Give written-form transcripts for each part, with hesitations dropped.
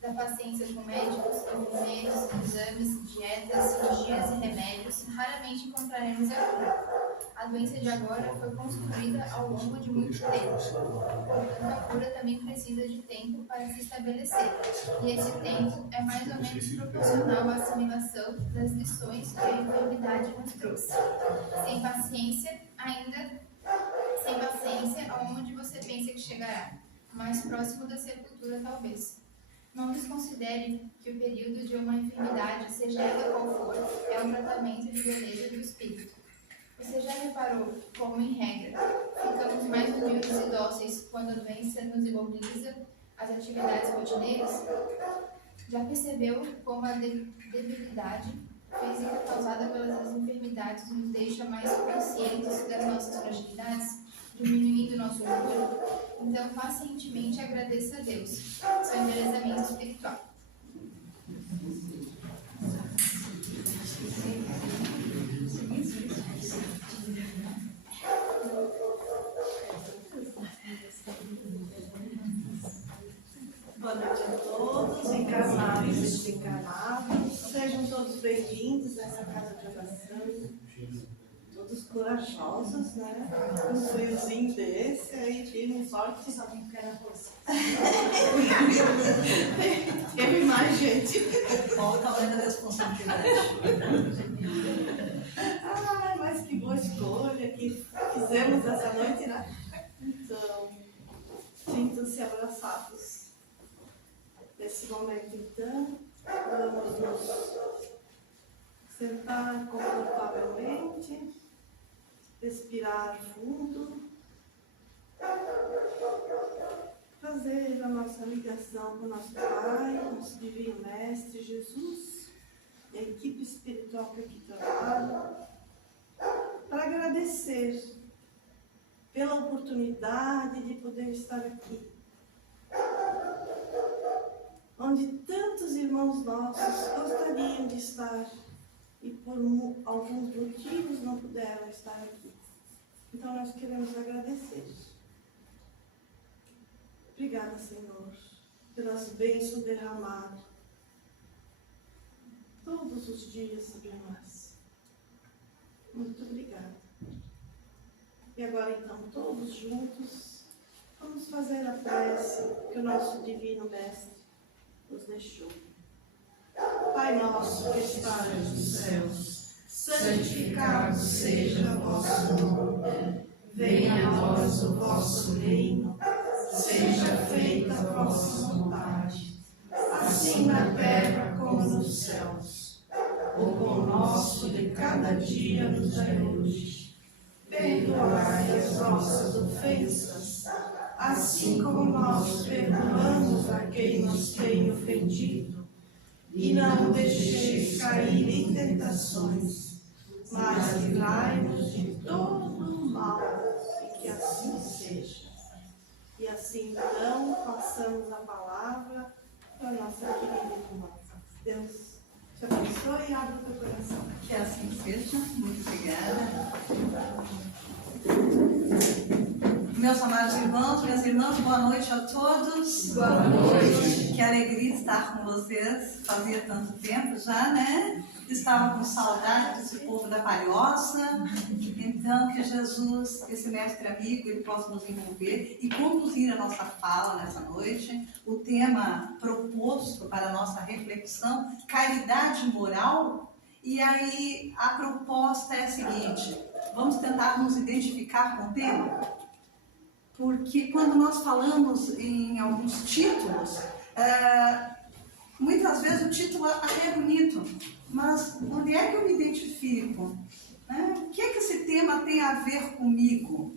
da paciência com médicos, enfermeiros, exames, dietas, cirurgias e remédios, raramente encontraremos a cura. A doença de agora foi construída ao longo de muito tempo. Portanto, a cura também precisa de tempo para se estabelecer. E esse tempo é mais ou menos proporcional à assimilação das lições que a enfermidade nos trouxe. Sem paciência, aonde você pensa que chegará? Mais próximo da sepultura, talvez. Não desconsidere que o período de uma enfermidade, seja ela qual for, é um tratamento de beleza do espírito. Você já reparou como, em regra, ficamos mais humildes e dóceis quando a doença nos imobiliza as atividades rotineiras? Já percebeu como a debilidade física causada pelas enfermidades nos deixa mais conscientes das nossas fragilidades, diminuindo nosso orgulho? Então, pacientemente agradeça a Deus, seu endereçamento espiritual. Boa noite a todos, encarnados e desencarnados. Sejam todos bem-vindos a essa casa de oração. Todos corajosos, né? Um friozinho desse, aí firme e forte. Só tem que era força. Teve mais gente. Qual o tamanho da responsabilidade? Ah, mas que boa escolha que fizemos essa noite, né? Então, sintam-se abraçados. Nesse momento, então, vamos nos sentar confortavelmente, respirar fundo, fazer a nossa ligação com o nosso Pai, nosso Divino Mestre Jesus, e a equipe espiritual que aqui trabalha, para agradecer pela oportunidade de poder estar aqui, onde tantos irmãos nossos gostariam de estar e por alguns motivos não puderam estar aqui. Então nós queremos agradecer. Obrigada, Senhor, pelas bênçãos derramadas todos os dias sobre nós. Muito obrigada. E agora então, todos juntos, vamos fazer a prece que o nosso Divino Mestre nos deixou. Pai nosso que estás nos céus, santificado seja o vosso nome. Venha a nós o vosso reino, seja feita a vossa vontade, assim na terra como nos céus. O pão nosso de cada dia nos dai hoje. Perdoai as nossas ofensas, assim como nós perdoamos a quem nos tem ofendido. E não deixeis cair em tentações, mas livrai-nos de todo o mal, e que assim seja. E assim então, passamos a palavra para a nossa querida irmã. Deus te abençoe e abra o teu coração. Que assim seja. Muito obrigada. Meus amados irmãos, minhas irmãs, boa noite a todos. Boa noite. Que alegria estar com vocês. Fazia tanto tempo já, né? Estava com saudade desse povo da Palhoça. Então, que Jesus, esse mestre amigo, ele possa nos envolver e conduzir a nossa fala nessa noite. O tema proposto para a nossa reflexão, caridade moral. E aí, a proposta é a seguinte: vamos tentar nos identificar com o tema? Porque quando nós falamos em alguns títulos, muitas vezes o título até é bonito, mas onde é que eu me identifico? O que é que esse tema tem a ver comigo?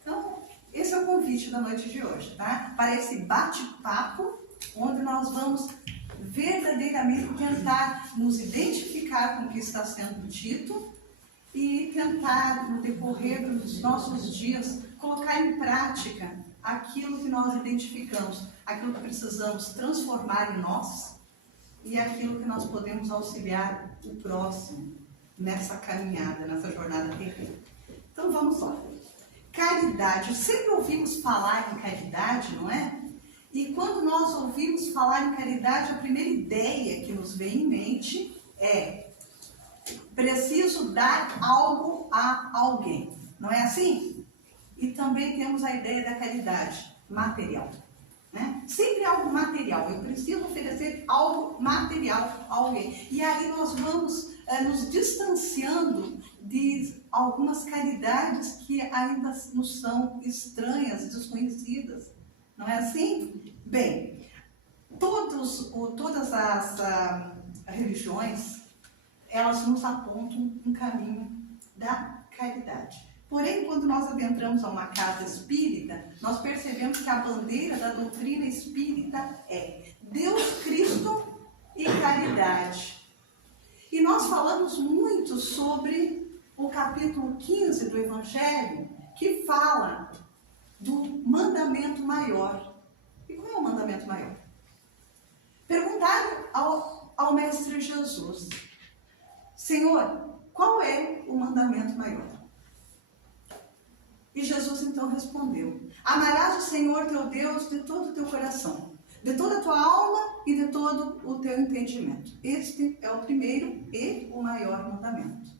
Então, esse é o convite da noite de hoje, tá? Para esse bate-papo, onde nós vamos verdadeiramente tentar nos identificar com o que está sendo dito e tentar, no decorrer dos nossos dias, colocar em prática aquilo que nós identificamos, aquilo que precisamos transformar em nós e aquilo que nós podemos auxiliar o próximo nessa caminhada, nessa jornada terrena. Então vamos lá. Caridade. Sempre ouvimos falar em caridade, não é? E quando nós ouvimos falar em caridade, a primeira ideia que nos vem em mente é: preciso dar algo a alguém. Não é assim? E também temos a ideia da caridade material. Né? Sempre algo material. Eu preciso oferecer algo material a alguém. E aí nós vamos nos distanciando de algumas caridades que ainda nos são estranhas, desconhecidas. Não é assim? Bem, todas as religiões, elas nos apontam um caminho da caridade. Porém, quando nós adentramos a uma casa espírita, nós percebemos que a bandeira da doutrina espírita é Deus, Cristo e caridade. E nós falamos muito sobre o capítulo 15 do Evangelho, que fala do mandamento maior. E qual é o mandamento maior? Perguntaram ao Mestre Jesus: Senhor, qual é o mandamento maior? E Jesus então respondeu: amarás o Senhor teu Deus de todo o teu coração, de toda a tua alma e de todo o teu entendimento. Este é o primeiro e o maior mandamento.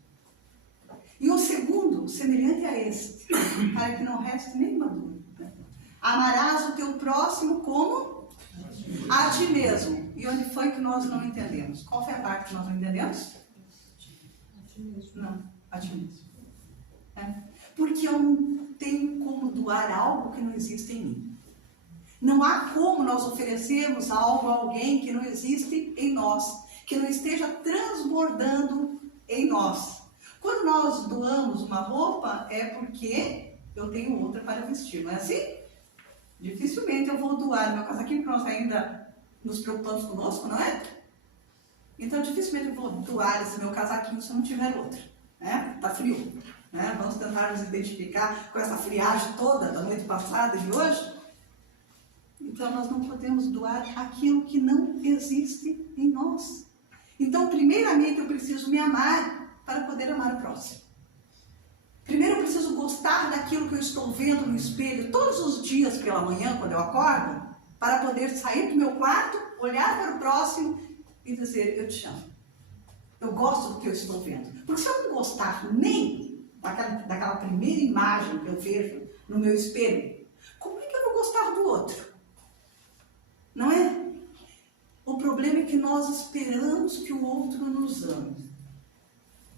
E o segundo, semelhante a este, para que não reste nenhuma dúvida: amarás o teu próximo como a ti mesmo. E onde foi que nós não entendemos? Qual foi a parte que nós não entendemos? A ti mesmo. Não, a ti mesmo. Porque eu não tenho como doar algo que não existe em mim. Não há como nós oferecermos algo a alguém que não existe em nós, que não esteja transbordando em nós. Quando nós doamos uma roupa, é porque eu tenho outra para vestir, não é assim? Dificilmente eu vou doar meu casaquinho, porque nós ainda nos preocupamos conosco, não é? Então, dificilmente eu vou doar esse meu casaquinho se eu não tiver outro. Né? Tá frio. Né? Vamos tentar nos identificar com essa friagem toda da noite passada e de hoje. Então, nós não podemos doar aquilo que não existe em nós. Então, primeiramente, eu preciso me amar para poder amar o próximo. Primeiro, eu preciso gostar daquilo que eu estou vendo no espelho todos os dias pela manhã, quando eu acordo, para poder sair do meu quarto, olhar para o próximo e dizer: eu te amo. Eu gosto do que eu estou vendo. Porque se eu não gostar nem daquela primeira imagem que eu vejo no meu espelho, como é que eu vou gostar do outro? Não é? O problema é que nós esperamos que o outro nos ame.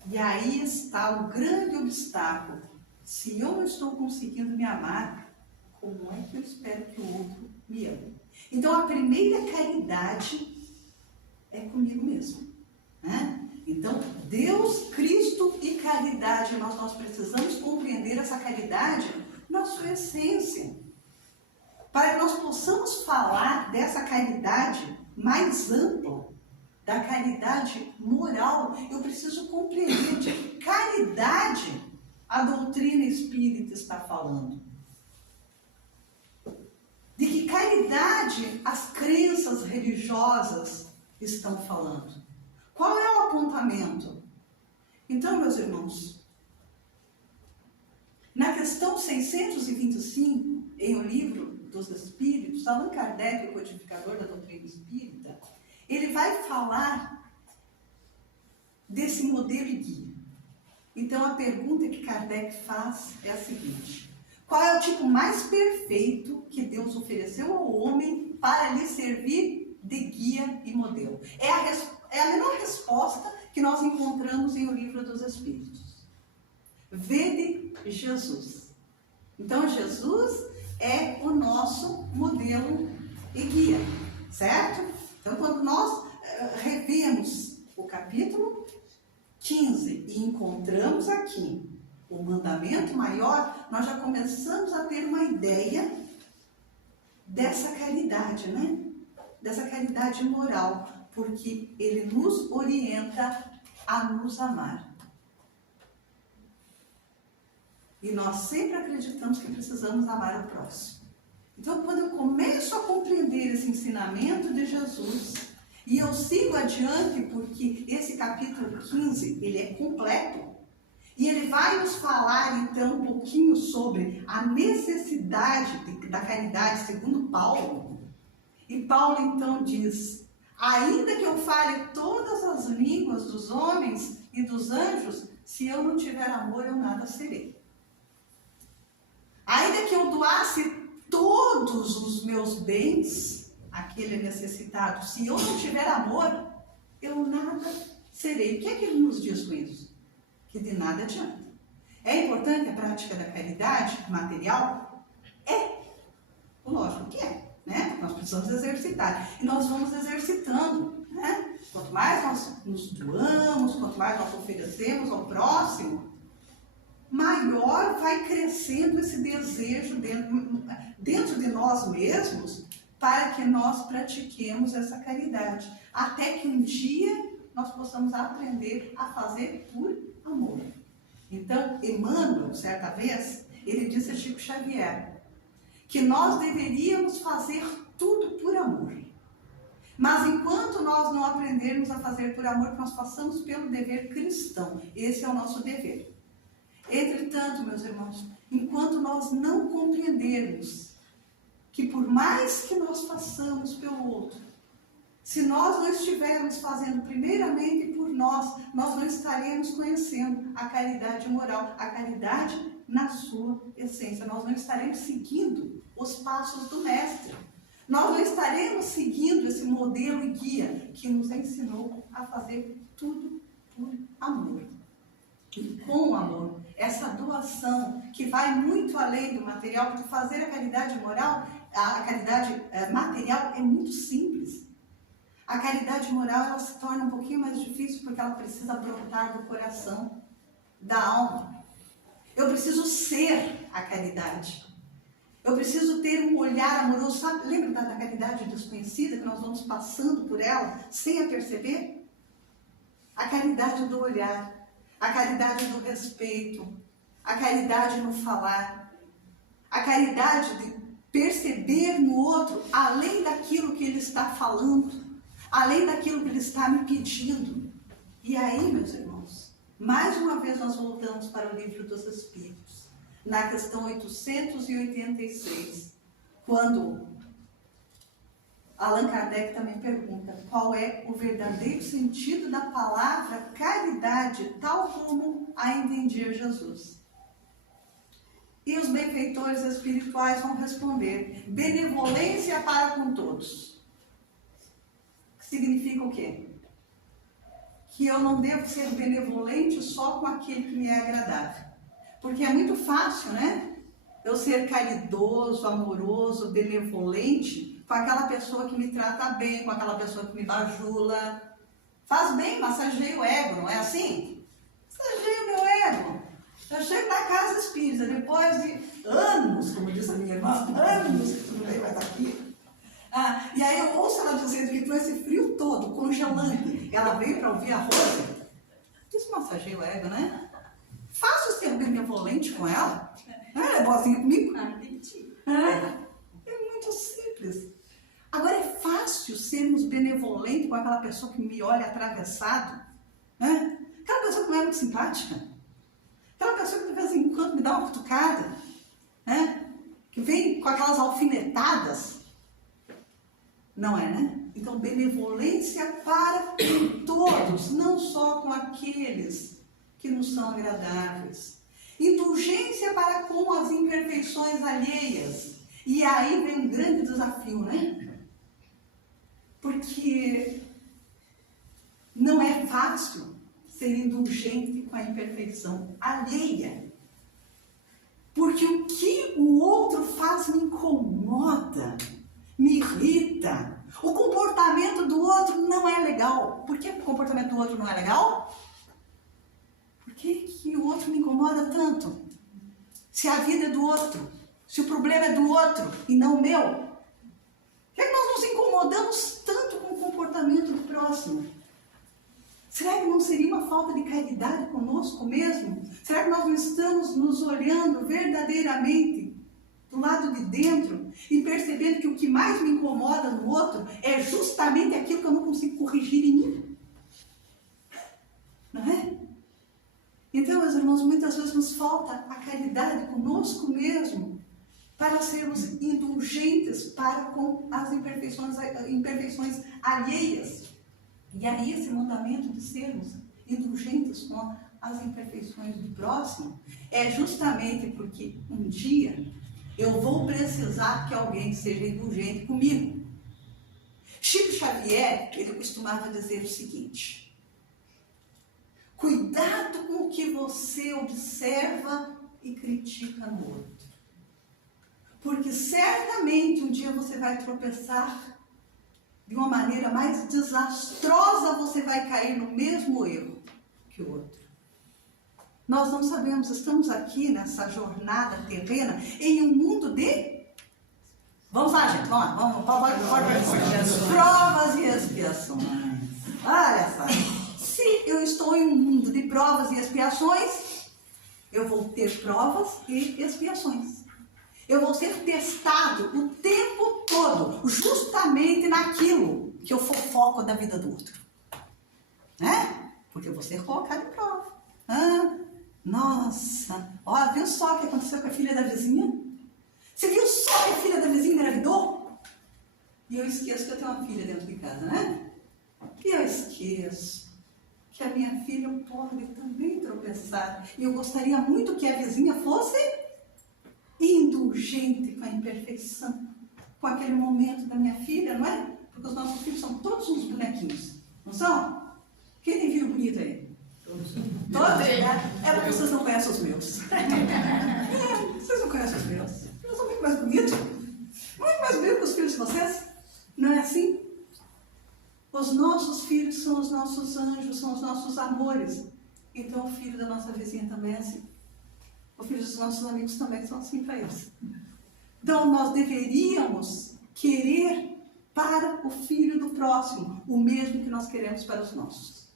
E aí está o grande obstáculo. Se eu não estou conseguindo me amar, como é que eu espero que o outro me ame? Então, a primeira caridade é comigo mesmo. Né? Então, Deus, Cristo e caridade. Nós precisamos compreender essa caridade na sua essência. Para que nós possamos falar dessa caridade mais ampla, da caridade moral, eu preciso compreender de que caridade a doutrina espírita está falando. De que caridade as crenças religiosas estão falando. Qual é o apontamento? Então, meus irmãos, na questão 625, em O Livro dos Espíritos, Allan Kardec, o codificador da doutrina espírita, ele vai falar desse modelo e guia. Então, a pergunta que Kardec faz é a seguinte: qual é o tipo mais perfeito que Deus ofereceu ao homem para lhe servir de guia e modelo? É a menor resposta que nós encontramos em O Livro dos Espíritos. Vede Jesus. Então, Jesus é o nosso modelo e guia, certo? Então, quando nós revemos o capítulo 15 e encontramos aqui o mandamento maior, nós já começamos a ter uma ideia dessa caridade, né? Dessa caridade moral, porque ele nos orienta a nos amar. E nós sempre acreditamos que precisamos amar o próximo. Então, quando eu começo a compreender esse ensinamento de Jesus, e eu sigo adiante, porque esse capítulo 15, ele é completo, e ele vai nos falar, então, um pouquinho sobre a necessidade da caridade, segundo Paulo, E Paulo então diz: ainda que eu fale todas as línguas dos homens e dos anjos, se eu não tiver amor, eu nada serei. Ainda que eu doasse todos os meus bens àquele necessitado, se eu não tiver amor, eu nada serei. O que é que ele nos diz com isso? Que de nada adianta. É importante a prática da caridade material? É. Lógico que é, né? Nós precisamos exercitar. E nós vamos exercitando, né? Quanto mais nós nos doamos, quanto mais nós oferecemos ao próximo, maior vai crescendo esse desejo dentro de nós mesmos para que nós pratiquemos essa caridade. Até que um dia nós possamos aprender a fazer por amor. Então, Emmanuel, certa vez, ele disse a Chico Xavier que nós deveríamos fazer tudo por amor. Mas enquanto nós não aprendermos a fazer por amor, nós passamos pelo dever cristão. Esse é o nosso dever. Entretanto, meus irmãos, enquanto nós não compreendermos que por mais que nós façamos pelo outro, se nós não estivermos fazendo primeiramente por nós, nós não estaremos conhecendo a caridade moral, a caridade na sua essência. Nós não estaremos seguindo os passos do Mestre. Nós não estaremos seguindo esse modelo e guia que nos ensinou a fazer tudo por amor. E com amor, essa doação que vai muito além do material, porque fazer a caridade moral, a caridade material é muito simples. A caridade moral, ela se torna um pouquinho mais difícil porque ela precisa brotar do coração, da alma. Eu preciso ser a caridade. Eu preciso ter um olhar amoroso. Sabe, lembra da caridade desconhecida, que nós vamos passando por ela sem a perceber? A caridade do olhar, a caridade do respeito, a caridade no falar, a caridade de perceber no outro além daquilo que ele está falando, além daquilo que ele está me pedindo. E aí, meus irmãos, mais uma vez nós voltamos para o Livro dos Espíritos, na questão 886, quando Allan Kardec também pergunta qual é o verdadeiro sentido da palavra caridade, tal como a entendia Jesus. E os benfeitores espirituais vão responder: benevolência para com todos. Significa o quê? Que eu não devo ser benevolente só com aquele que me é agradável. Porque é muito fácil, né? Eu ser caridoso, amoroso, benevolente com aquela pessoa que me trata bem, com aquela pessoa que me bajula. Faz bem, massageia o ego, não é assim? Massageia o meu ego. Eu chego na casa espírita, depois de anos, como disse a minha irmã, anos que tudo bem vai estar aqui. E aí eu ouço ela dizendo que com esse frio todo, congelante, ela veio para ouvir a Rosa. Isso massageia o ego, né? Fácil ser benevolente com ela. Ela é boazinha comigo. É muito simples. Agora é fácil sermos benevolentes com aquela pessoa que me olha atravessado. Né? Aquela pessoa que não é muito simpática. Aquela pessoa que de vez em quando me dá uma cutucada. Né? Que vem com aquelas alfinetadas. Não é, né? Então, benevolência para todos, não só com aqueles que nos são agradáveis. Indulgência para com as imperfeições alheias. E aí vem um grande desafio, né? Porque não é fácil ser indulgente com a imperfeição alheia. Porque o que o outro faz me incomoda, me irrita. O comportamento do outro não é legal. Por que o comportamento do outro não é legal? Por que o outro me incomoda tanto? Se a vida é do outro, se o problema é do outro e não o meu. Por que nós nos incomodamos tanto com o comportamento do próximo? Será que não seria uma falta de caridade conosco mesmo? Será que nós não estamos nos olhando verdadeiramente do lado de dentro e percebendo que o que mais me incomoda no outro é justamente aquilo que eu não consigo corrigir em mim? Não é? Então, meus irmãos, muitas vezes nos falta a caridade conosco mesmo para sermos indulgentes para com as imperfeições alheias. E aí esse mandamento de sermos indulgentes com as imperfeições do próximo é justamente porque um dia eu vou precisar que alguém seja indulgente comigo. Chico Xavier, ele costumava dizer o seguinte: cuidado com o que você observa e critica no outro. Porque certamente um dia você vai tropeçar de uma maneira mais desastrosa, você vai cair no mesmo erro que o outro. Nós não sabemos, estamos aqui nessa jornada terrena em um mundo de... Vamos lá, gente, vamos lá, provas e expiações. Olha só, se eu estou em um mundo de provas e expiações, eu vou ter provas e expiações. Eu vou ser testado o tempo todo, justamente naquilo que eu fofoco da vida do outro. Né? Porque eu vou ser colocado em prova. Nossa, olha, viu só o que aconteceu com a filha da vizinha? Você viu só que a filha da vizinha engravidou? E eu esqueço que eu tenho uma filha dentro de casa, né? E eu esqueço que a minha filha pode também tropeçar. E eu gostaria muito que a vizinha fosse indulgente com a imperfeição, com aquele momento da minha filha, não é? Porque os nossos filhos são todos uns bonequinhos, não são? Quem tem filho bonito aí? Todos? É porque vocês não conhecem os meus. Vocês não conhecem os meus. Eles são muito mais bonitos. Muito mais bonitos que os filhos de vocês. Não é assim? Os nossos filhos são os nossos anjos, são os nossos amores. Então o filho da nossa vizinha também é assim. O filho dos nossos amigos também são assim para eles. Então nós deveríamos querer para o filho do próximo o mesmo que nós queremos para os nossos.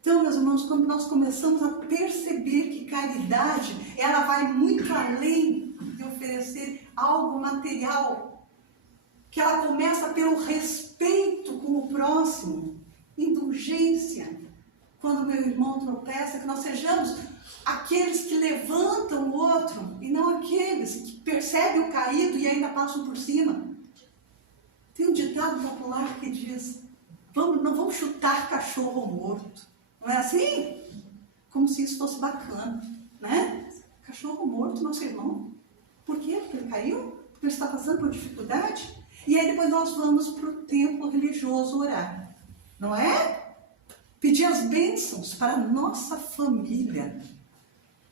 Então, meus irmãos, quando nós começamos a perceber que caridade, ela vai muito além de oferecer algo material, que ela começa pelo respeito com o próximo, indulgência, quando meu irmão tropeça, que nós sejamos aqueles que levantam o outro e não aqueles que percebem o caído e ainda passam por cima. Tem um ditado popular que diz: não vamos chutar cachorro morto. Não é assim? Como se isso fosse bacana, né? Cachorro morto, nosso irmão. Por quê? Porque ele caiu? Porque ele está passando por dificuldade? E aí depois nós vamos para o templo religioso orar. Não é? Pedir as bênçãos para a nossa família.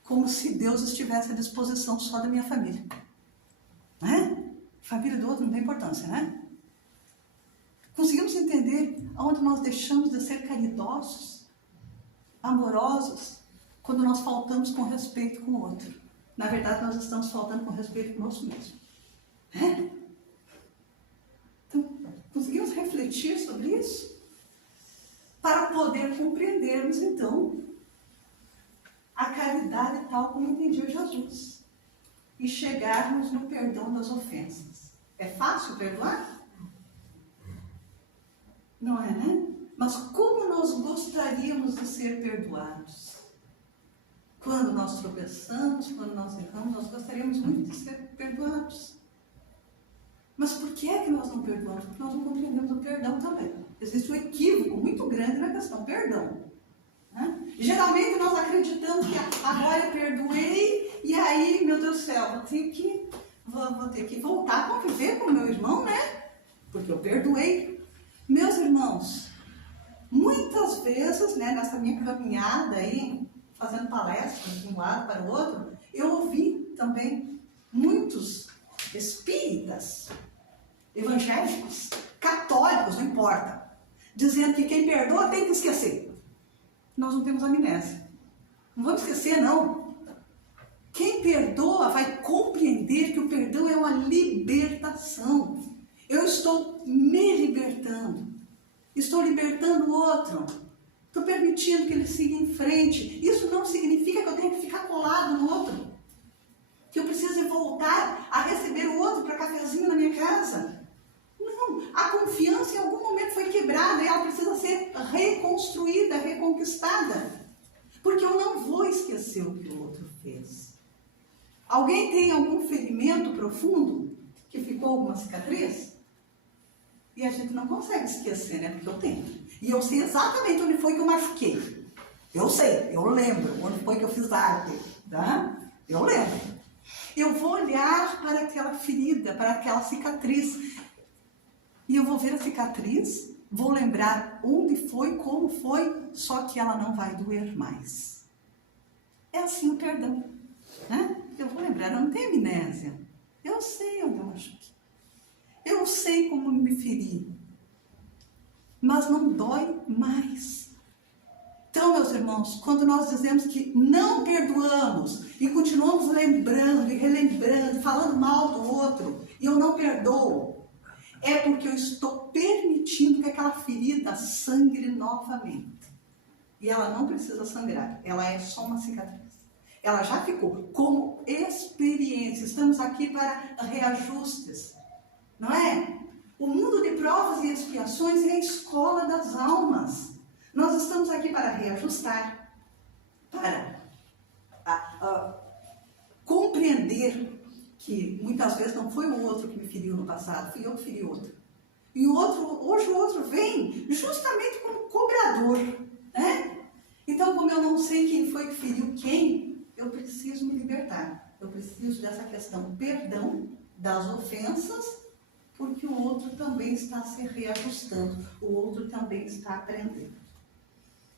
Como se Deus estivesse à disposição só da minha família. Né? Família do outro não tem importância, né? Conseguimos entender aonde nós deixamos de ser caridosos, amorosos, quando nós faltamos com respeito com o outro. Na verdade, nós estamos faltando com respeito conosco mesmo. Né? Então, conseguimos refletir sobre isso? Para poder compreendermos, então, a caridade tal como entendiu Jesus. E chegarmos no perdão das ofensas. É fácil perdoar? Não é, né? Mas como nós gostaríamos de ser perdoados? Quando nós tropeçamos, quando nós erramos, nós gostaríamos muito de ser perdoados. Mas por que é que nós não perdoamos? Porque nós não compreendemos o perdão também. Existe um equívoco muito grande na questão perdão. Né? Geralmente nós acreditamos que agora eu perdoei e aí, meu Deus do céu, vou ter que voltar a conviver com o meu irmão, né? Porque eu perdoei. Meus irmãos, muitas vezes, né, nessa minha caminhada aí, fazendo palestras de um lado para o outro, eu ouvi também muitos espíritas, evangélicos, católicos, não importa, dizendo que quem perdoa tem que esquecer. Nós não temos amnésia. Não vamos esquecer, não. Quem perdoa vai compreender que o perdão é uma libertação. Eu estou me libertando. Estou libertando o outro. Estou permitindo que ele siga em frente. Isso não significa que eu tenho que ficar colado no outro. Que eu preciso voltar a receber o outro para cafezinho na minha casa. Não. A confiança em algum momento foi quebrada e ela precisa ser reconstruída, reconquistada. Porque eu não vou esquecer o que o outro fez. Alguém tem algum ferimento profundo que ficou alguma cicatriz? E a gente não consegue esquecer, né? Porque eu tenho. E eu sei exatamente onde foi que eu machuquei. Eu sei, eu lembro onde foi que eu fiz arte, tá? Eu lembro. Eu vou olhar para aquela ferida, para aquela cicatriz. E eu vou ver a cicatriz, vou lembrar onde foi, como foi, só que ela não vai doer mais. É assim o perdão, né? Eu vou lembrar, eu não tenho amnésia. Eu sei onde eu machuquei. Eu sei como me feri. Mas não dói mais. Então, meus irmãos, quando nós dizemos que não perdoamos e continuamos lembrando e relembrando, falando mal do outro, e eu não perdoo, é porque eu estou permitindo que aquela ferida sangre novamente. E ela não precisa sangrar, ela é só uma cicatriz. Ela já ficou como experiência. Estamos aqui para reajustes, não é? O mundo de provas e expiações é a escola das almas. Nós estamos aqui para reajustar, para compreender que muitas vezes não foi o outro que me feriu no passado, fui eu que feri o outro. E hoje o outro vem justamente como cobrador, né? Então, como eu não sei quem foi que feriu quem, eu preciso me libertar. Eu preciso dessa questão perdão das ofensas, porque o outro também está se reajustando, o outro também está aprendendo.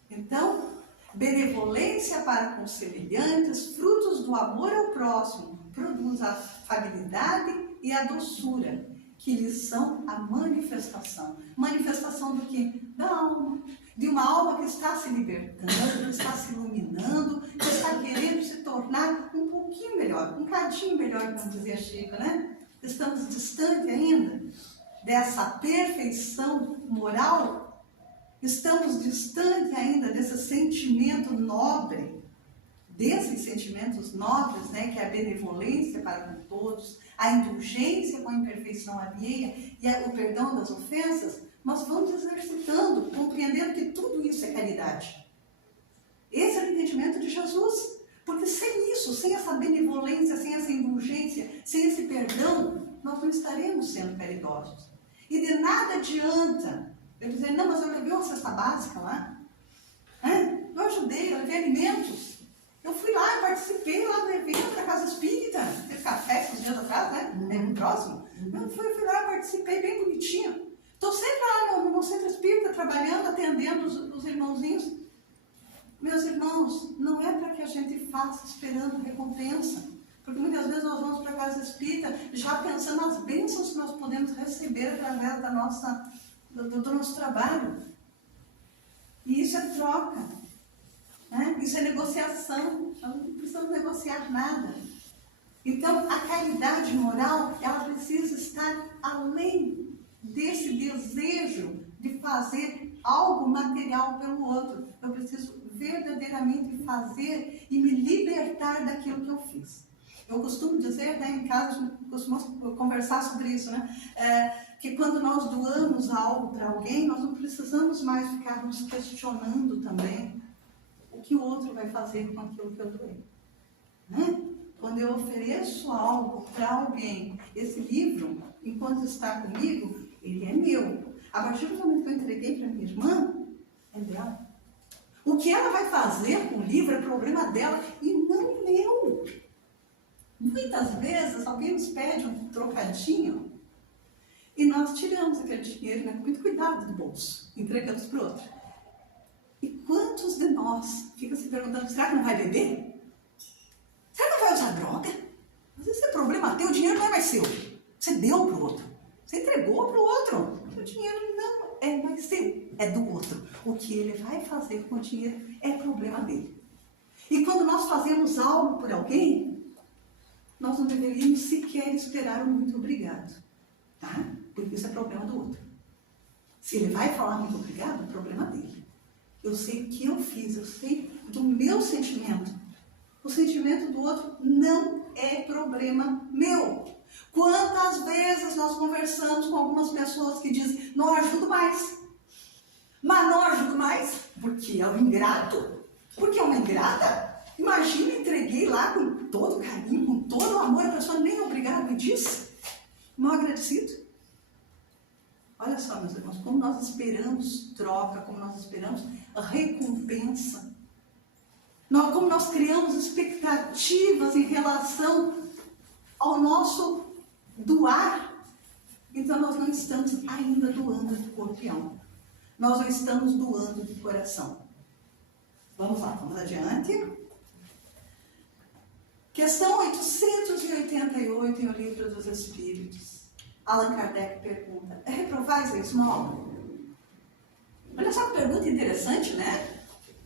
Então, benevolência para com semelhantes, frutos do amor ao próximo, produz a afabilidade e a doçura, que lhes são a manifestação. Manifestação do quê? Da alma. De uma alma que está se libertando, que está se iluminando, que está querendo se tornar um pouquinho melhor, um cadinho melhor, como dizia Chico, né? Estamos distantes ainda dessa perfeição moral. Estamos distantes ainda desse sentimento nobre, desses sentimentos nobres, né, que é a benevolência para com todos, a indulgência com a imperfeição alheia e o perdão das ofensas. Nós vamos exercitando, compreendendo que tudo isso é caridade. Esse é o entendimento de Jesus. Porque sem isso, sem essa benevolência, sem essa indulgência, sem esse perdão, nós não estaremos sendo caridosos. E de nada adianta eu dizer, não, mas eu levei uma cesta básica lá. Eu ajudei, eu levei alimentos. Eu fui lá, eu participei lá do evento da Casa Espírita. Teve café esses dias atrás, né? Bem próximo. Eu fui lá, participei bem bonitinho. Estou sempre lá no centro espírita, trabalhando, atendendo os irmãozinhos. Meus irmãos, não é para que a gente faça esperando recompensa. Porque muitas vezes nós vamos para a Casa Espírita já pensando nas bênçãos que nós podemos receber através do nosso trabalho. E isso é troca. Né? Isso é negociação. Nós não precisamos negociar nada. Então, a caridade moral, ela precisa estar além desse desejo de fazer algo material pelo outro. Eu preciso verdadeiramente fazer e me libertar daquilo que eu fiz. Eu costumo dizer, né, em casa, costumamos conversar sobre isso, né, que quando nós doamos algo para alguém, nós não precisamos mais ficar nos questionando também o que o outro vai fazer com aquilo que eu doei. Né? Quando eu ofereço algo para alguém, esse livro, enquanto está comigo, ele é meu. A partir do momento que eu entreguei para minha irmã, é dela. O que ela vai fazer com o livro é problema dela e não meu. Muitas vezes alguém nos pede um trocadinho e nós tiramos aquele dinheiro, né, com muito cuidado do bolso, entregamos para o outro. E quantos de nós ficam se perguntando, será que não vai beber? Será que não vai usar droga? Mas esse é problema teu, o dinheiro não é mais seu. Você deu para o outro, você entregou para o outro. O dinheiro não é mais seu, é do outro. O que ele vai fazer com o dinheiro é problema dele. E quando nós fazemos algo por alguém, nós não deveríamos sequer esperar um muito obrigado, tá? Porque isso é problema do outro. Se ele vai falar muito obrigado, é problema dele. Eu sei o que eu fiz, eu sei do meu sentimento. O sentimento do outro não é problema meu. Quantas vezes nós conversamos com algumas pessoas que dizem, não ajudo mais. Mas não ajudo mais porque é um ingrato. Porque é uma ingrata. Imagina, entreguei lá com todo carinho, com todo o amor, a pessoa nem obrigada me disse. Mal agradecido. Olha só, meus irmãos, como nós esperamos troca, como nós esperamos recompensa. Como nós criamos expectativas em relação ao nosso doar. Então nós não estamos ainda doando de corpo e alma. Nós não estamos doando de coração. Vamos lá, vamos adiante. Questão 888 em O Livro dos Espíritos. Allan Kardec pergunta: reprovais a esmola? Olha só que pergunta interessante, né?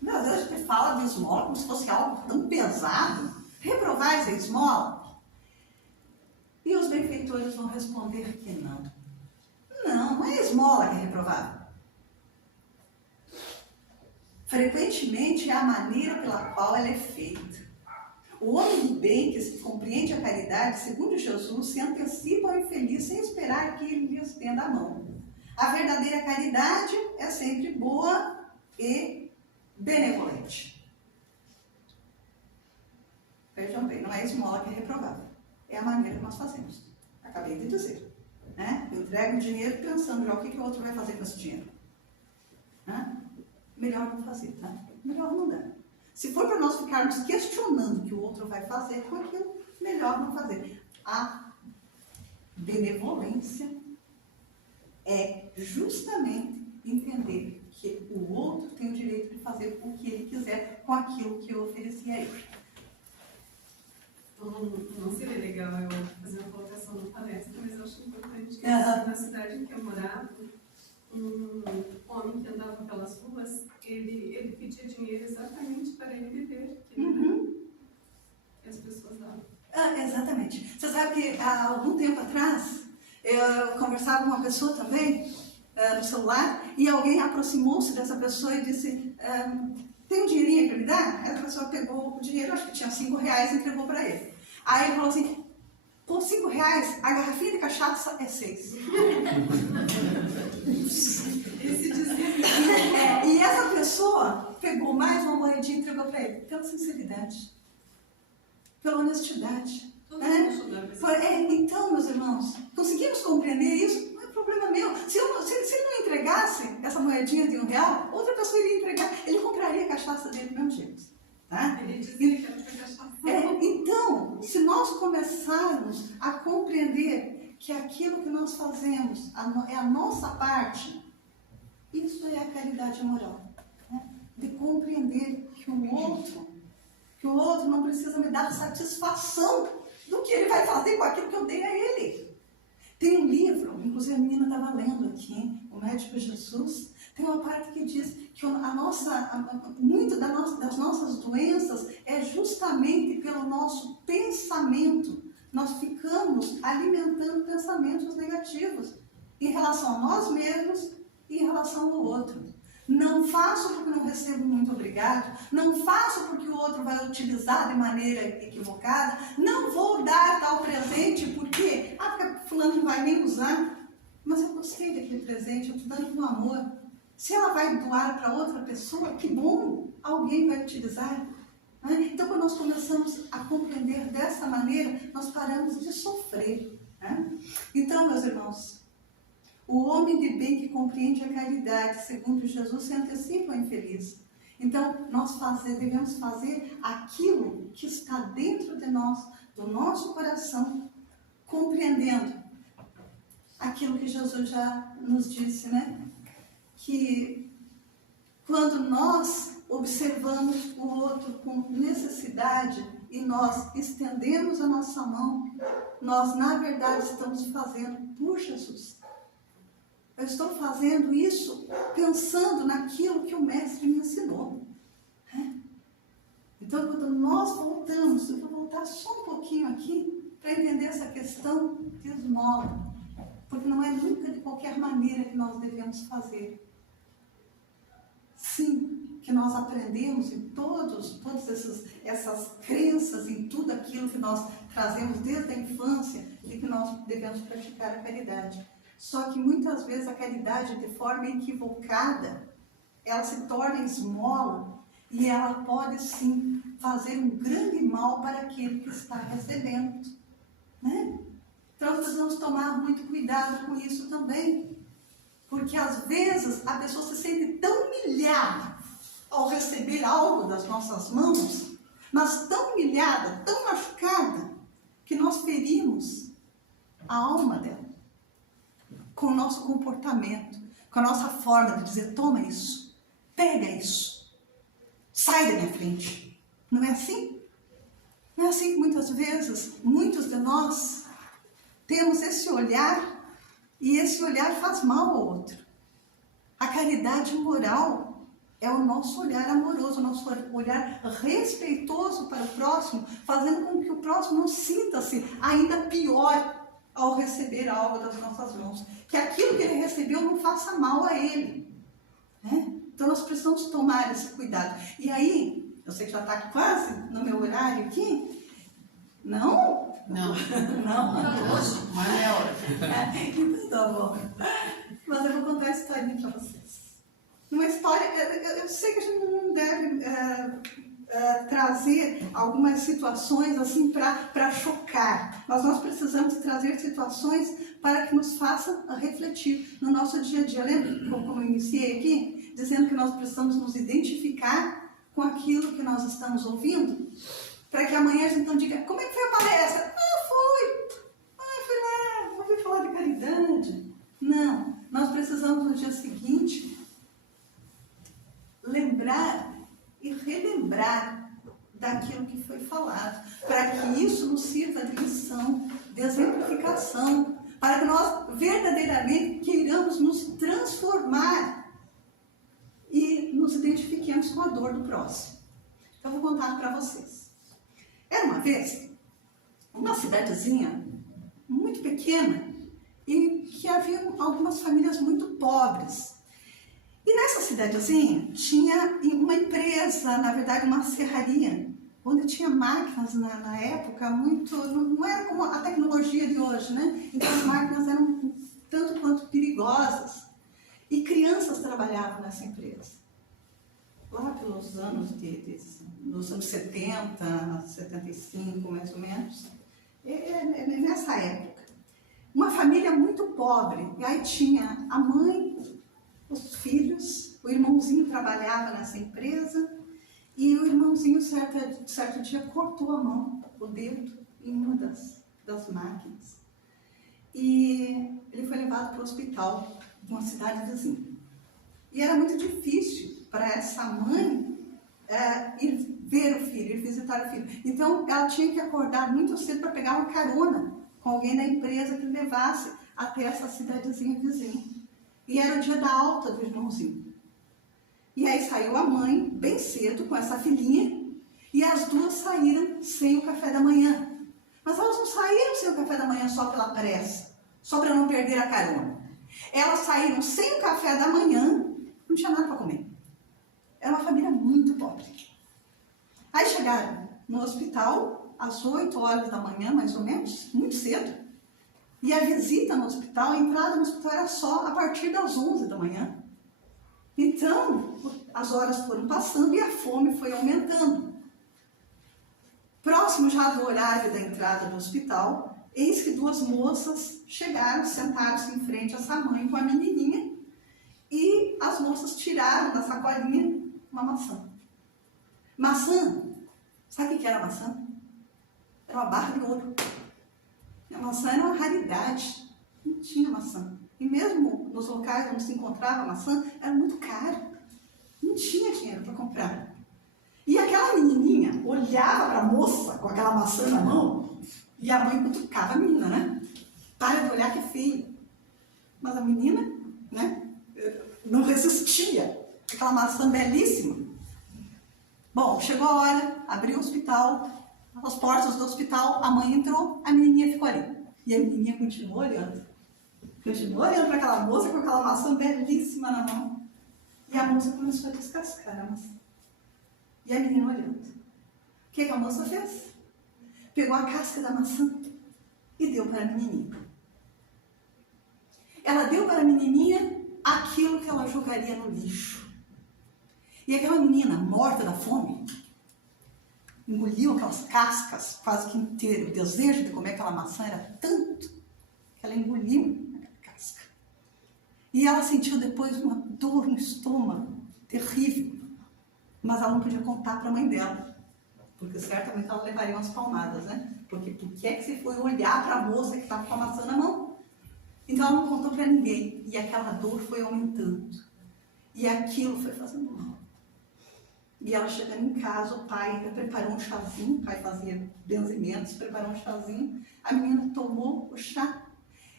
Às vezes a gente fala de esmola como se fosse algo tão pesado. Reprovais a esmola? E os benfeitores vão responder que não. Não é a esmola que é reprovável. Frequentemente é a maneira pela qual ela é feita. O homem do bem que se compreende a caridade, segundo Jesus, se antecipa ao infeliz sem esperar que ele lhe estenda a mão. A verdadeira caridade é sempre boa e benevolente. Vejam bem, não é a esmola que é reprovável. É a maneira que nós fazemos. Acabei de dizer. Né? Eu entrego o dinheiro pensando já o que o outro vai fazer com esse dinheiro. Né? Melhor não fazer, tá? Melhor não dar. Se for para nós ficarmos questionando o que o outro vai fazer com aquilo, melhor não fazer. A benevolência é justamente entender que o outro tem o direito de fazer o que ele quiser com aquilo que eu ofereci a ele. Não seria legal eu fazer uma colocação na palestra, mas eu acho importante que na cidade em que eu morava, um homem que andava pelas ruas, ele pedia dinheiro exatamente para ele viver, que as pessoas davam. Exatamente. Você sabe que há algum tempo atrás, eu conversava com uma pessoa também, no celular, e alguém aproximou-se dessa pessoa e disse: tem um dinheirinho aí para me dar? Essa pessoa pegou o dinheiro, acho que tinha R$5, e entregou para ele. Aí ele falou assim: com R$5, a garrafinha de cachaça é 6. E essa pessoa pegou mais uma moedinha e entregou para ele, pela sinceridade, pela honestidade. Então, meus irmãos, conseguimos compreender isso? Não é problema meu. Se ele não entregasse essa moedinha de R$1, outra pessoa iria entregar, ele compraria a cachaça dele do mesmo jeito. Tá? Ele dizia que era cachaça. Então, se nós começarmos a compreender que aquilo que nós fazemos é a nossa parte, isso é a caridade moral. Né? De compreender que o outro não precisa me dar satisfação do que ele vai fazer com aquilo que eu dei a ele. Tem um livro, inclusive a menina estava lendo aqui, O Médico Jesus, tem uma parte que diz que muito das nossas doenças é justamente pelo nosso pensamento. Nós ficamos alimentando pensamentos negativos em relação a nós mesmos e em relação ao outro. Não faço porque não recebo muito obrigado, não faço porque o outro vai utilizar de maneira equivocada, não vou dar tal presente porque fulano não vai nem usar, mas eu gostei daquele presente, eu estou dando com amor. Se ela vai doar para outra pessoa, que bom, alguém vai utilizar. Né? Então, quando nós começamos a compreender dessa maneira, nós paramos de sofrer. Né? Então, meus irmãos, o homem de bem que compreende a caridade, segundo Jesus, se antecipa ao infeliz. Então, nós devemos fazer aquilo que está dentro de nós, do nosso coração, compreendendo aquilo que Jesus já nos disse, né? Que quando nós observamos o outro com necessidade e nós estendemos a nossa mão, nós, na verdade, estamos fazendo por Jesus. Eu estou fazendo isso pensando naquilo que o Mestre me ensinou. Então, quando nós voltamos, eu vou voltar só um pouquinho aqui para entender essa questão de esmola. Porque não é nunca de qualquer maneira que nós devemos fazer. Sim, que nós aprendemos em todas essas crenças, em tudo aquilo que nós trazemos desde a infância, de que nós devemos praticar a caridade. Só que muitas vezes a caridade, de forma equivocada, ela se torna esmola e ela pode sim fazer um grande mal para aquele que está recebendo, né? Então, nós precisamos tomar muito cuidado com isso também, porque às vezes a pessoa se sente tão humilhada ao receber algo das nossas mãos, mas tão humilhada, tão machucada, que nós ferimos a alma dela com o nosso comportamento, com a nossa forma de dizer: toma isso, pega isso, sai da minha frente. Não é assim? Não é assim que muitas vezes, muitos de nós temos esse olhar, e esse olhar faz mal ao outro. A caridade moral é o nosso olhar amoroso, o nosso olhar respeitoso para o próximo, fazendo com que o próximo não sinta-se ainda pior ao receber algo das nossas mãos. Que aquilo que ele recebeu não faça mal a ele, né? Então nós precisamos tomar esse cuidado. E aí, eu sei que já está quase no meu horário aqui. Não? Não. Não. Hoje, mas não é hora. Então tá bom. Mas eu vou contar a historinha para vocês. Uma história, eu sei que a gente não deve trazer algumas situações assim para chocar, mas nós precisamos trazer situações para que nos façam refletir no nosso dia a dia. Lembra como eu iniciei aqui, dizendo que nós precisamos nos identificar com aquilo que nós estamos ouvindo, para que amanhã a gente não diga: como é que foi a palestra? Fui lá, ouvi falar de caridade. Não, nós precisamos no dia seguinte lembrar e relembrar daquilo que foi falado, para que isso nos sirva de lição, de exemplificação, para que nós verdadeiramente queiramos nos transformar e nos identifiquemos com a dor do próximo. Então, eu vou contar para vocês. Era uma vez uma cidadezinha muito pequena e que havia algumas famílias muito pobres. E nessa cidadezinha tinha uma empresa, na verdade uma serraria, onde tinha máquinas na época muito, não era como a tecnologia de hoje, né? Então as máquinas eram tanto quanto perigosas. E crianças trabalhavam nessa empresa. Lá pelos anos nos anos 70, 75 mais ou menos, nessa época. Uma família muito pobre, e aí tinha a mãe, os filhos, o irmãozinho trabalhava nessa empresa, e o irmãozinho certo dia cortou a mão, o dedo, em uma das máquinas. E ele foi levado para o hospital de uma cidade vizinha. E era muito difícil para essa mãe ir ver o filho, ir visitar o filho. Então ela tinha que acordar muito cedo para pegar uma carona com alguém da empresa que levasse até essa cidadezinha vizinha. E era o dia da alta do irmãozinho. E aí saiu a mãe, bem cedo, com essa filhinha, e as duas saíram sem o café da manhã. Mas elas não saíram sem o café da manhã só pela pressa, só para não perder a carona. Elas saíram sem o café da manhã, não tinha nada para comer. Era uma família muito pobre. Aí chegaram no hospital, às 8 horas da manhã, mais ou menos, muito cedo. E a visita no hospital, a entrada no hospital era só a partir das 11 da manhã. Então, as horas foram passando e a fome foi aumentando. Próximo já do horário da entrada do hospital, eis que duas moças chegaram, sentaram-se em frente a essa mãe com a menininha, e as moças tiraram da sacolinha uma maçã. Maçã, sabe o que era maçã? Era uma barra de ouro. A maçã era uma raridade, não tinha maçã. E mesmo nos locais onde se encontrava a maçã, era muito caro. Não tinha dinheiro para comprar. E aquela menininha olhava para a moça com aquela maçã na mão, e a mãe cutucava a menina, né? Para de olhar que feio. Mas a menina, né, não resistia. Aquela maçã belíssima. Bom, chegou a hora, abriu o hospital, as portas do hospital, a mãe entrou, a menininha ficou ali. E a menininha continuou olhando. Continuou olhando para aquela moça com aquela maçã belíssima na mão. E a moça começou a descascar a maçã. E a menina olhando. O que a moça fez? Pegou a casca da maçã e deu para a menininha. Ela deu para a menininha aquilo que ela jogaria no lixo. E aquela menina, morta da fome, engoliu aquelas cascas quase que inteiras. O desejo de comer aquela maçã era tanto que ela engoliu a casca. E ela sentiu depois uma dor no estômago terrível, mas ela não podia contar para a mãe dela, porque certamente ela levaria umas palmadas, né? Porque por que é que você foi olhar para a moça que estava com a maçã na mão? Então ela não contou para ninguém, e aquela dor foi aumentando, e aquilo foi fazendo mal. E ela chegando em casa, o pai preparou um chazinho, o pai fazia benzimentos, preparou um chazinho, a menina tomou o chá,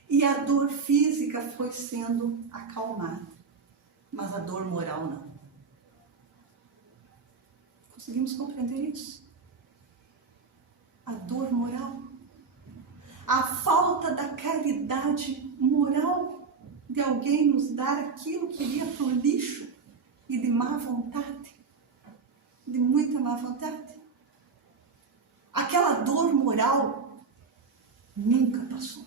e a dor física foi sendo acalmada, mas a dor moral não. Conseguimos compreender isso? A dor moral, a falta da caridade moral de alguém nos dar aquilo que iria para o lixo e de má vontade, de muita má vontade. Aquela dor moral nunca passou.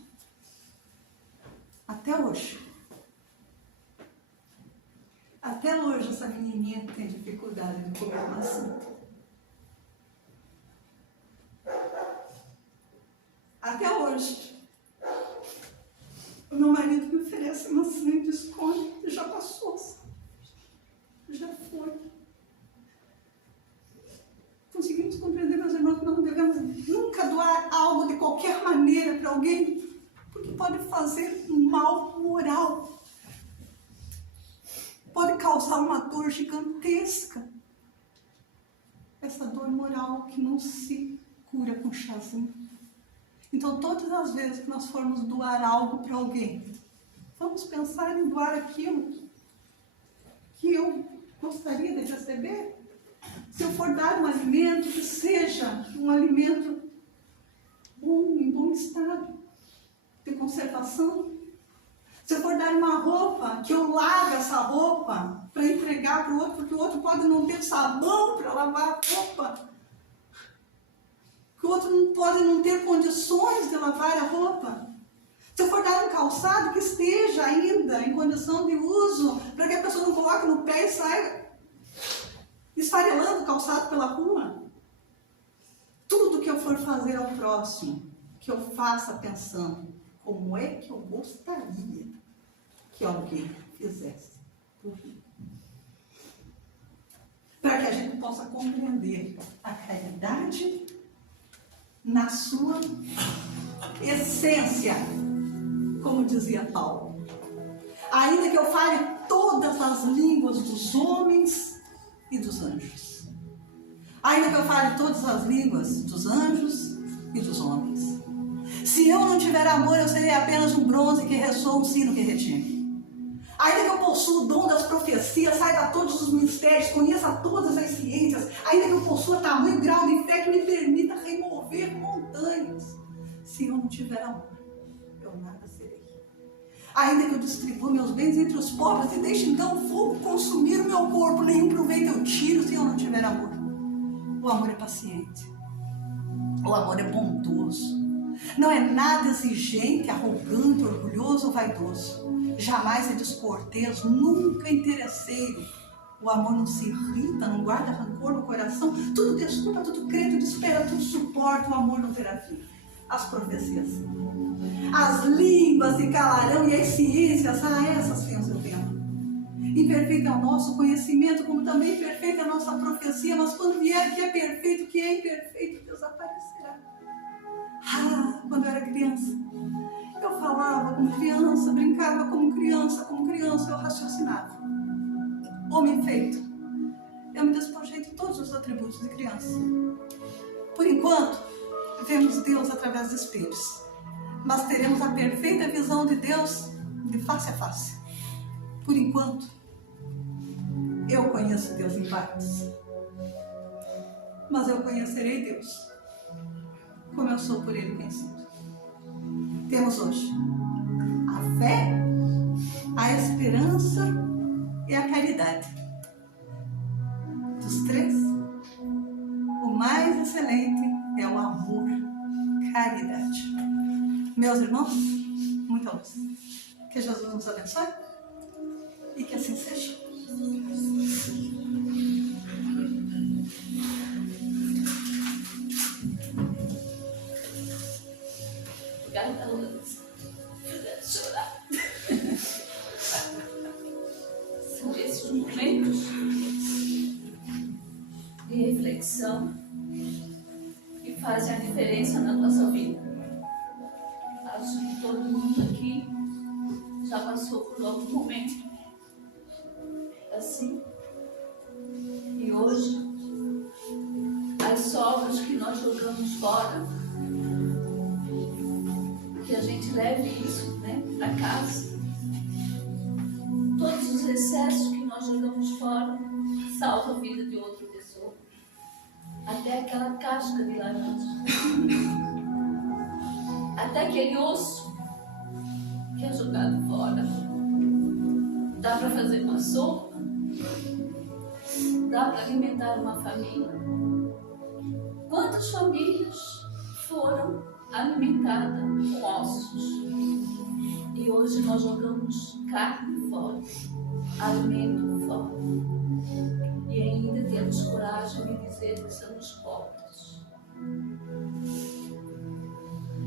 Até hoje. Até hoje essa menininha tem dificuldade de comer maçã. Até hoje. O meu marido me oferece maçã e desconto. Já passou. Já foi. Conseguimos compreender, meus irmãos, que nós não devemos nunca doar algo de qualquer maneira para alguém, porque pode fazer um mal moral. Pode causar uma dor gigantesca. Essa dor moral que não se cura com chazinho. Então, todas as vezes que nós formos doar algo para alguém, vamos pensar em doar aquilo que eu gostaria de receber. Se eu for dar um alimento, que seja um alimento bom, em bom estado, de conservação. Se eu for dar uma roupa, que eu lave essa roupa para entregar para o outro, porque o outro pode não ter sabão para lavar a roupa. Que o outro pode não ter condições de lavar a roupa. Se eu for dar um calçado que esteja ainda em condição de uso, para que a pessoa não coloque no pé e saia esfarelando o calçado pela rua. Tudo que eu for fazer ao próximo, que eu faça pensando, como é que eu gostaria que alguém fizesse por mim. Para que a gente possa compreender a caridade na sua essência, como dizia Paulo. Ainda que eu fale todas as línguas dos homens e dos anjos. Ainda que eu fale todas as línguas dos anjos e dos homens. Se eu não tiver amor, eu serei apenas um bronze que ressoa, um sino que retine. Ainda que eu possua o dom das profecias, saiba todos os mistérios, conheça todas as ciências, ainda que eu possua tamanho grau de fé que me permita remover montanhas, se eu não tiver amor, eu nada serei. Ainda que eu distribua meus bens entre os pobres e deixe então o fogo consumir o meu corpo, nenhum proveito eu tiro se eu não tiver amor. O amor é paciente, o amor é bondoso, não é nada exigente, arrogante, orgulhoso ou vaidoso. Jamais é descortês, nunca interesseiro. O amor não se irrita, não guarda rancor no coração. Tudo desculpa, tudo crê, tudo espera, tudo suporta. O amor não terá fim. As profecias, as línguas se calarão e as ciências, essas têm o seu tempo. Imperfeito é o nosso conhecimento, como também perfeita é a nossa profecia. Mas quando vier que é perfeito, que é imperfeito, desaparecerá. Quando eu era criança, eu falava como criança, brincava como criança, eu raciocinava. Homem feito, eu me despojei de todos os atributos de criança. Por enquanto, vemos Deus através de espelhos, mas teremos a perfeita visão de Deus de face a face. Por enquanto, eu conheço Deus em partes, mas eu conhecerei Deus como eu sou por Ele conhecido. Temos hoje a fé, a esperança e a caridade. Dos três, o mais excelente é o amor, caridade. Meus irmãos, muita luz. Que Jesus nos abençoe e que assim seja. esses momentos de reflexão que fazem a diferença na nossa vida. Acho que todo mundo aqui já passou por algum momento assim. E hoje, as sobras que nós jogamos fora, que a gente leve isso, né, para casa. Todos os excessos que nós jogamos fora salvam a vida de outra pessoa. Até aquela casca de laranja. Até aquele osso que é jogado fora. Dá para fazer uma sopa. Dá para alimentar uma família. Quantas famílias foram alimentadas com ossos? E hoje nós jogamos carne fora, alimento fora. E ainda temos coragem de dizer que somos pobres.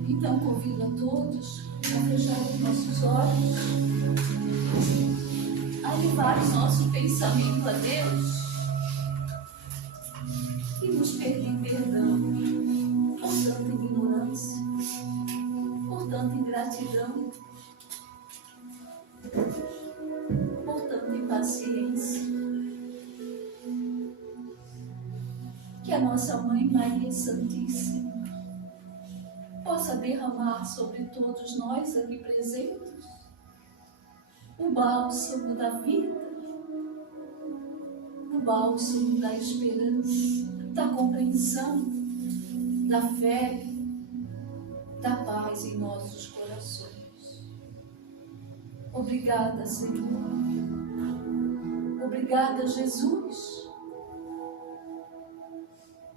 Então convido a todos a fechar os nossos olhos, a levar o nosso pensamento a Deus e nos pedir perdão por tanta ignorância, por tanta ingratidão, por tanta impaciência. Que a nossa Mãe Maria Santíssima possa derramar sobre todos nós aqui presentes o bálsamo da vida, o bálsamo da esperança, da compreensão, da fé, da paz em nossos corações. Obrigada, Senhor. Obrigada, Jesus,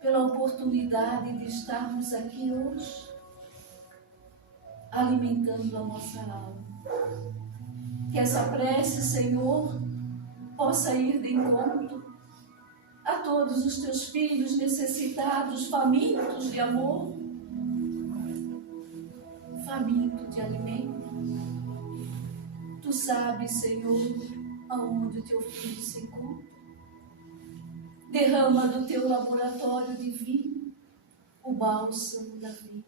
pela oportunidade de estarmos aqui hoje, alimentando a nossa alma. Que essa prece, Senhor, possa ir de encontro a todos os teus filhos necessitados, famintos de amor, famintos de alimento. Tu sabes, Senhor, aonde o teu filho se encontra. Derrama do teu laboratório divino o bálsamo da vida.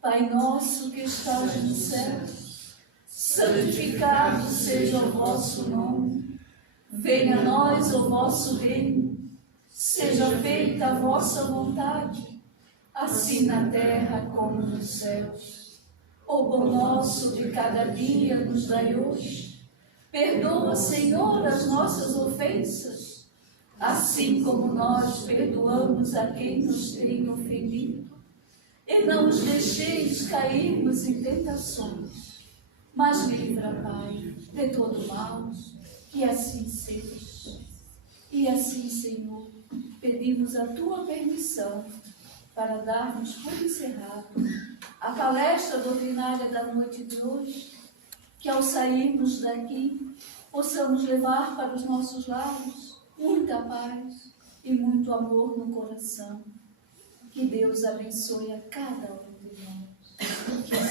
Pai nosso que estás no céu, santificado seja o vosso nome. Venha a nós o vosso reino. Seja feita a vossa vontade, assim na terra como nos céus. O pão nosso de cada dia nos dai hoje. Perdoa, Senhor, as nossas ofensas, assim como nós perdoamos a quem nos tem ofendido. E não nos deixeis cairmos em tentações, mas livra, Pai, de todo mal, que assim seja. E assim, Senhor, pedimos a Tua permissão para darmos por encerrado a palestra doutrinária da noite de hoje, que ao sairmos daqui possamos levar para os nossos lares muita paz e muito amor no coração. Que Deus abençoe a cada um de nós.